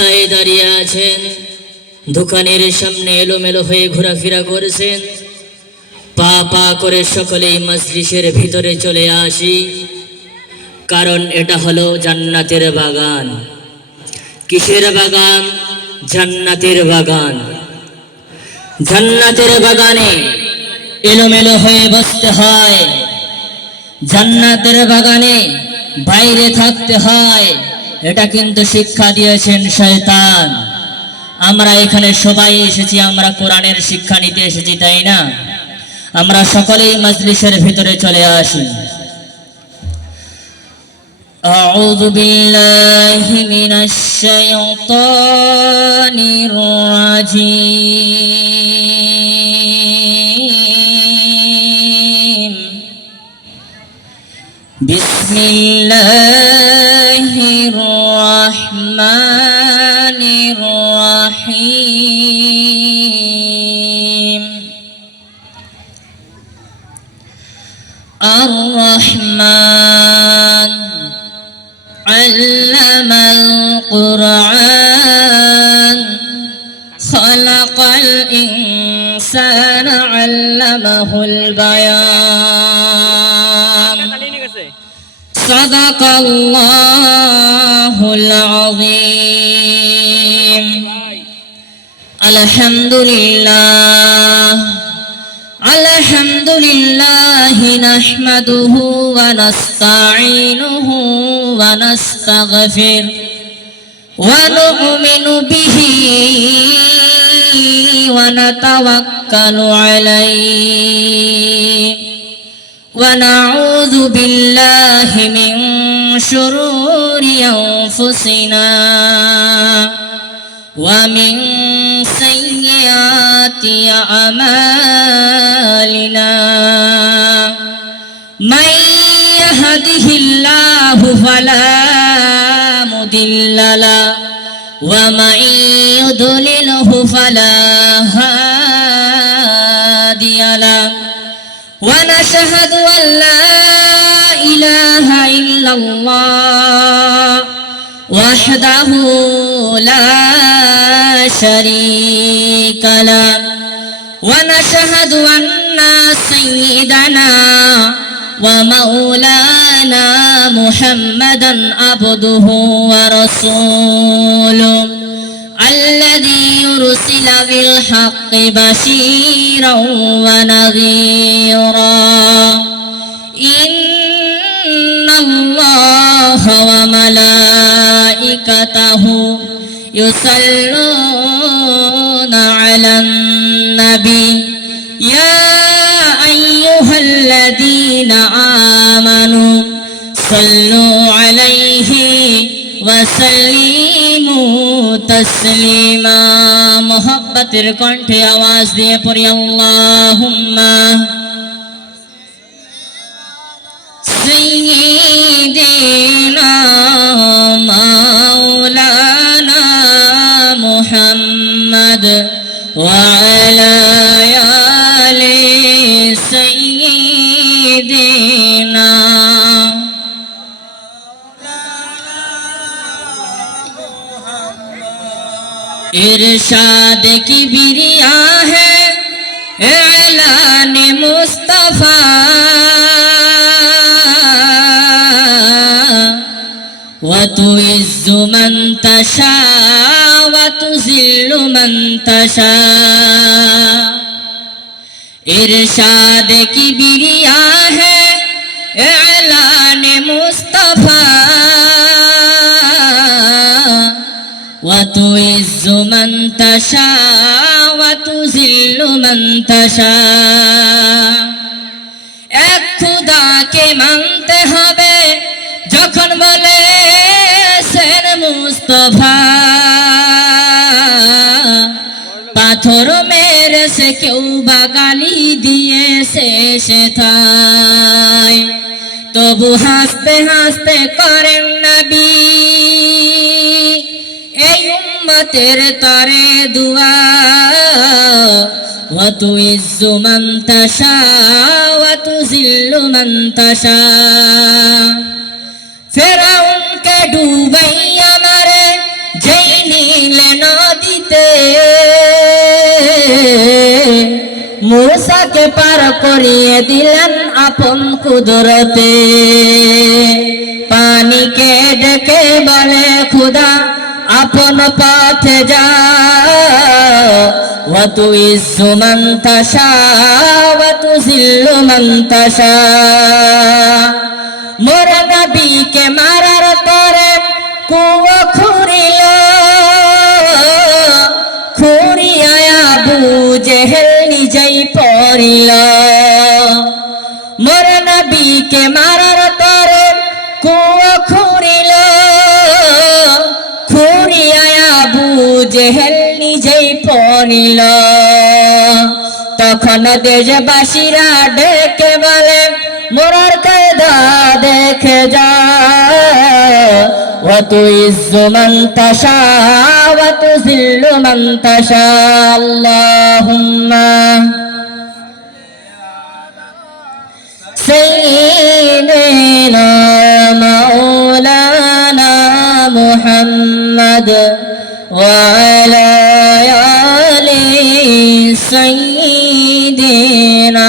রাস্তায় দাঁড়িয়ে আছেন, দোকানের সামনে এলোমেলো হয়ে ঘোরাফেরা করেছেন, পা পা করে সকলেই মজলিসের ভিতরে চলে আসি, কারণ এটা হলো জান্নাতের বাগান। কিসের বাগান? জান্নাতের বাগান। জান্নাতের বাগানে এলোমেলো হয়ে বসতে হয়, জান্নাতের বাগানে বাইরে থাকতে হয়। এটা কিন্তু শিক্ষা দিয়েছেন শয়তান। আমরা এখানে সবাই এসেছি, আমরা কোরআনের শিক্ষা নিতে এসেছি, তাই না? আমরা সকলেই মজলিসের ভিতরে চলে আসি। আউযু বিল্লাহি মিনাশ শাইতানির রাজীম। বিসমিল্লাহির রাহমানির রাহিম। আর-রাহমান আল্লামাল কুরআন খালাকাল ইনসানা আল্লামাহুল বায়ান। সাদাকাল্লাহুল আযীম। আলহামদুলিল্লাহ আলহামদুলিল্লাহি নাহমাদুহু ওয়া নাস্তাঈনুহু ওয়া নাস্তাগফির ওয়া নু'মিনু বিহি ওয়া নাতাওয়াক্কালু আলাইহি ওয়া নাউযু বিল্লাহি মিন শুরুরি আনফুসিনা ওয়া মিন সাইয়্যাতি আমালিনা। মান ইয়াহদিহিল্লাহু ফালা মুদিল্লা লাহু ওয়া মান ইউদ্লিলহু ফালা হাদিয়া লাহু। ওয়া নাশহাদু আল লা ইলাহা ইল্লাল্লাহ ওয়াহদাহু লা শারীকা লাহু ওয়া নাশহাদু আন্না সাইয়্যিদানা ওয়া মাওলানা মুহাম্মাদান আবদুহু ওয়া রাসূলুহু الذي يرسل بالحق بشيرا ونذيرا إن الله وملائكته يصلون على النبي يا أيها الذين آمنوا صلوا عليه وسلموا تسليما। मोहब्बतेर कण्ठे आवाज दिए पढ़ी अल्लाहुम्मा सय्यिदिना मौलाना मुहम्मद व अला आलि सय्यिदिना। इरशाद किबरिया है ऐलान मुस्तफा व तुइज्जु मन तशा व तुज़िल्लु मन तशा। इरशाद किबरिया है ऐलान मुस्तफा व तुइज्जु मन तशा व तुज़िल्लु मन तशा। एक खुदा के मानते हबे যখন বলেছেন মুস্তাফা, পাথর মেরেছে কেউ বা গালি দিয়েছে সেথায়, তবু হাসতে হাসতে করেন নবী এই উম্মতের তরে দুয়া। ওয়া তুইজ্জু মান তাশা ওয়া তুযিল্লু মান তাশা। ফেরাউনকে ডুবাইয়া মারে যেই মুসাকে পার করিয়ে দিলেন আপন কুদরতে। পানিকে ডেকে বলে খুদা আপন পথে যাও, ওয়া তুইজ্জু মান তাশা ওয়া তুযিল্লু মান তাশা। মোর নবীকে মারার তরে কুয়া খুঁড়িল, খুঁড়িয়া আবু জেহেল নিজেই পড়িল। মোর নবীকে মারার তরে কুয়া খুঁড়িল, খুঁড়িয়া আবু জেহেল নিজেই পড়িল। তখন দেশবাসীরা ডেকে বলে মোরার কায়দা দেখে যা, ওয়া তুইজ্জু মান তাশা ওয়া তুযিল্লু মান তাশা। আল্লাহুম্মা সাইয়্যিদিনা মাওলানা মুহাম্মদ ওয়া আলা আলি সাইয়্যিদিনা।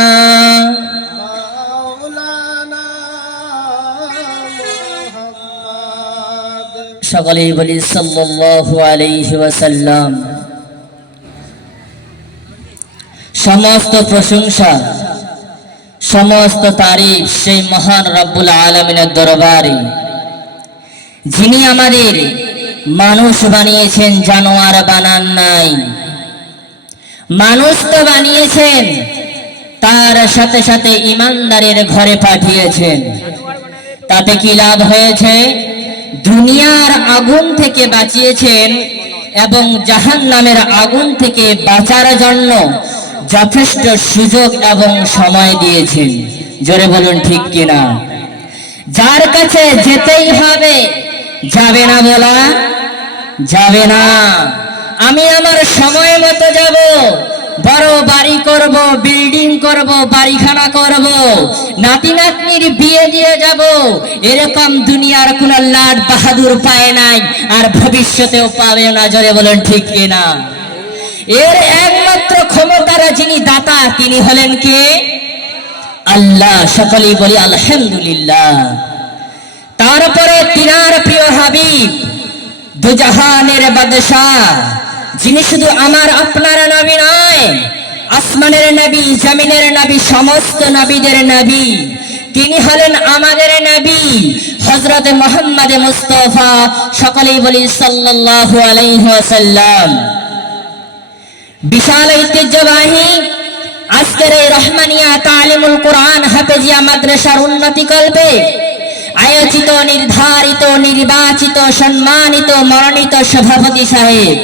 সকলেই বলি সাল্লাল্লাহু আলাইহি ওয়াসাল্লাম। সমস্ত প্রশংসা সমস্ত তারিফ সেই মহান রব্বুল আলামিনের দরবারে, যিনি আমাদের মানুষ বানিয়েছেন, জানোয়ার বানান নাই। মানুষ তো বানিয়েছেন, তার সাথে সাথে ইমানদারের ঘরে পাঠিয়েছেন। তাতে কি লাভ হয়েছে? দুনিয়ার আগুন থেকে বাঁচিয়েছেন এবং জাহান্নামের আগুন থেকে বাঁচার জন্য যথেষ্ট সুযোগ এবং সময় দিয়েছেন। জোরে বলুন ঠিক কিনা? যার কাছে যেতেই হবে, যাবে না বলা যাবে না। আমি আমার সময় মতো যাব, বড় বাড়ি করব, বিল্ডিং করব, বাড়িখানা করব, নাতি নাতনির বিয়ে দিয়ে যাব, এরকম দুনিয়ার কোন লাট বাহাদুর পায় নাই, আর ভবিষ্যতেও পাবে না। জোরে বলেন ঠিক কিনা? এর একমাত্র ক্ষমতার যিনি দাতা, তিনি হলেন কে? আল্লাহ। সকলেই বলি আলহামদুলিল্লাহ। তারপরে তিনার প্রিয় হাবিব, দুজাহানের বাদশাহ, যিনি শুধু আমার আপনার নবী নয়, আসমানের নবী, জমিনের নবী, সমস্ত নবীদের নবী, তিনি হলেন আমাদের নবী হযরত মুহাম্মদ মুস্তাফা। সকলেই বলি সাল্লাল্লাহু আলাইহি ওয়াসাল্লাম। বিশাল ঐতিহ্যবাহী আজকের এই রহমানিয়া তালিমুল কোরআন হাফেজিয়া মাদ্রাসার উন্নতি কল্পে আয়োজিত, নির্ধারিত, নির্বাচিত, সম্মানিত, মনোনীত সভাপতি সাহেব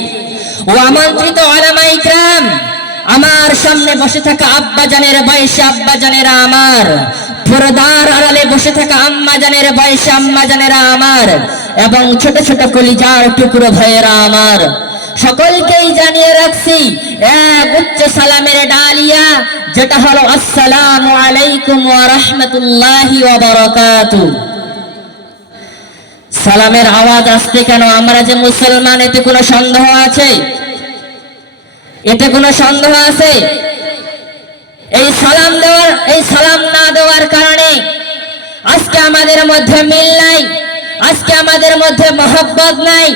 ও আমন্ত্রিত উলামা ইকরাম, আমার সামনে বসে থাকা আব্বাজানের বয়সী আব্বাজানেরা আমার, পর্দার আড়ালে বসে থাকা আম্মাজানের বয়সী আম্মাজানেরা আমার, এবং ছোট ছোট কলিজার টুকরো ভাইয়েরা আমার, সকলকেই জানিয়ে রাখছি এক উচ্চ সালামের ডালিয়া, যেটা হলো আসসালামু আলাইকুম ওয়া রাহমাতুল্লাহি ওয়া বারাকাতুহু। সালামের আওয়াজ আসছে কেন? আমরা যে মুসলমান, এতে কোনো সন্দেহ আছে? এতে কোনো সন্দেহ আছে? এই সালাম দেওয়ার, এই সালাম না দেওয়ার কারণে আজকে আমাদের মধ্যে মিল নাই, আজকে আমাদের মধ্যে মহব্বত নাই,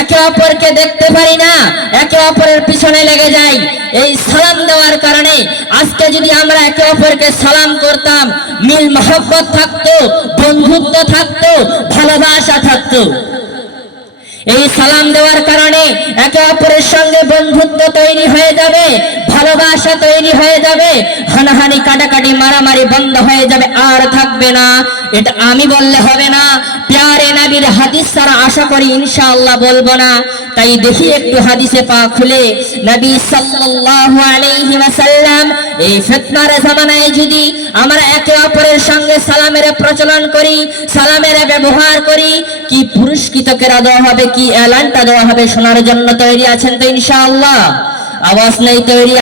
একে অপরকে দেখতে পারি না, একে অপরের পিছনে লেগে যাই। এই সালাম দেওয়ার কারণে আজকে যদি আমরা একে অপরকে সালাম করতাম, মিল মহব্বত থাকতো, বন্ধুত্ব থাকতো, ভালোবাসা থাকতো। এই সালাম দেওয়ার কারণে একে অপরের সঙ্গে বন্ধুত্ব তৈরি হয়ে যাবে, ভালোবাসা তৈরি হয়ে যাবে, হানাহানি কাটাকাটি মারামারি বন্ধ হয়ে যাবে, আর থাকবে না। এটা আমি বললে হবে না, প্যারে নবীর হাদিস ছাড়া আশা করি ইনশাআল্লাহ বলবো না। তাই দেখি একটু হাদিসে পাক খুলে, নবী সাল্লাল্লাহু আলাইহি ওয়াসাল্লাম এই ফিতনার জামানায় যদি আমরা একে অপরের সঙ্গে সালামের প্রচলন করি, সালামের ব্যবহার করি, কি পুরস্কৃতকেরা দেওয়া হবে, কি এলানটা দেওয়া হবে, শোনার জন্য তৈরি আছেন তো ইনশাআল্লাহ? আওয়াজ নেই তৈরি?